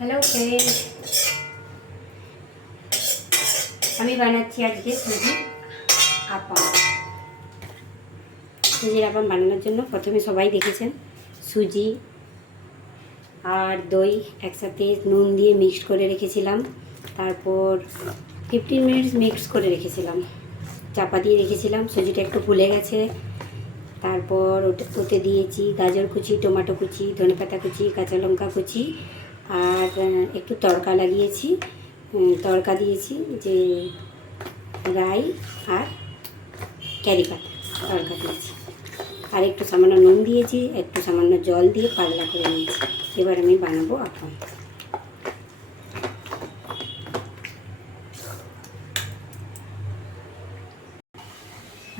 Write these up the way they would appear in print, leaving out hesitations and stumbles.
Hello friend, আমি বানাচ্ছি আজকে সুজির আপাম। সুজির আপাম বানানোর জন্য প্রথমে সবাই দেখেছেন সুজি আর দই একসাথে নুন দিয়ে মিক্সড করে রেখেছিলাম। তারপর 15 মিনিটস মিক্স করে রেখেছিলাম, চাপা দিয়ে রেখেছিলাম। সুজিটা একটু ফুলে গেছে। তারপর ওতে দিয়েছি গাজর কুচি, টমেটো কুচি, ধনেপাতা কুচি, কাঁচা লঙ্কা কুচি আর একটু তড়কা লাগিয়েছি। তড়কা দিয়েছি যে রাই আর ক্যারি পাতা তড়কা দিয়েছি। আর একটু সামান্য নুন দিয়েছি, একটু সামান্য জল দিয়ে পাতলা করে নিয়েছি। এবার আমি বানাবো আপাম।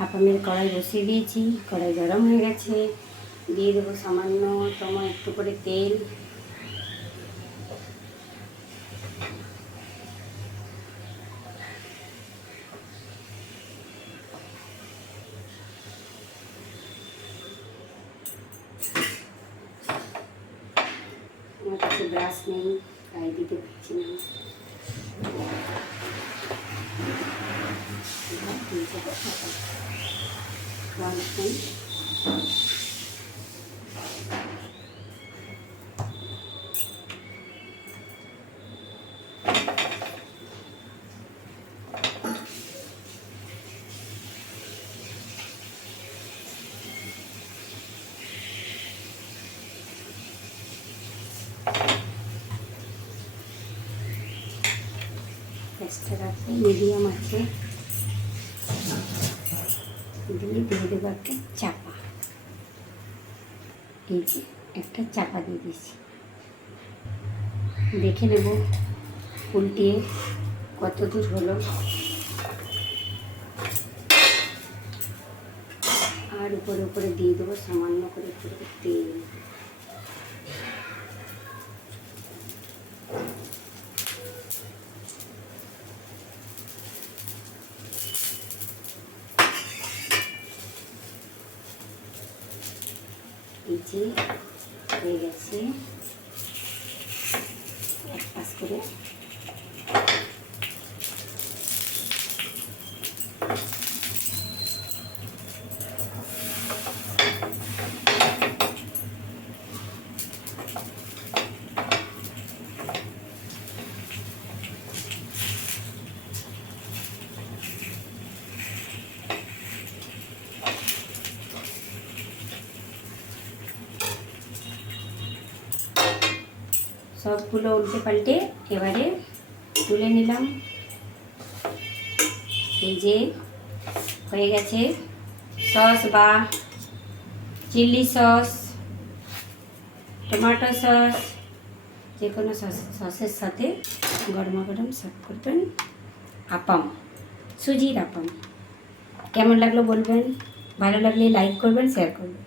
আপামের কড়াই বসিয়ে দিয়েছি, কড়াই গরম হয়ে গেছে। দিয়ে দেবো সামান্যতম একটু করে তেল। আমার কাছে ব্রাশ নেই, তাই দিতে পারছি না। গ্যাসটা রাখবো মিডিয়াম আছে, দিয়ে দেবো একটা চাপা। এই যে একটা চাপা দিয়ে দিয়েছি। দেখে নেব উল্টিয়ে কত দূর হলো। আর উপরে উপরে দিয়ে দেবো সামান্য করে একটু তেল। এই যে হয়ে গেছে, এক পাশ করে সবগুলো উল্টে পাল্টে এবারে তুলে নিলাম। এই যে হয়ে গেছে। সস বা চিলি সস, টমেটো সস, যে কোনো সসের সাথে গরমা গরম সার্ভ করবেন আপাম, সুজির আপাম। কেমন লাগলো বলবেন, ভালো লাগলে লাইক করবেন, শেয়ার করবেন।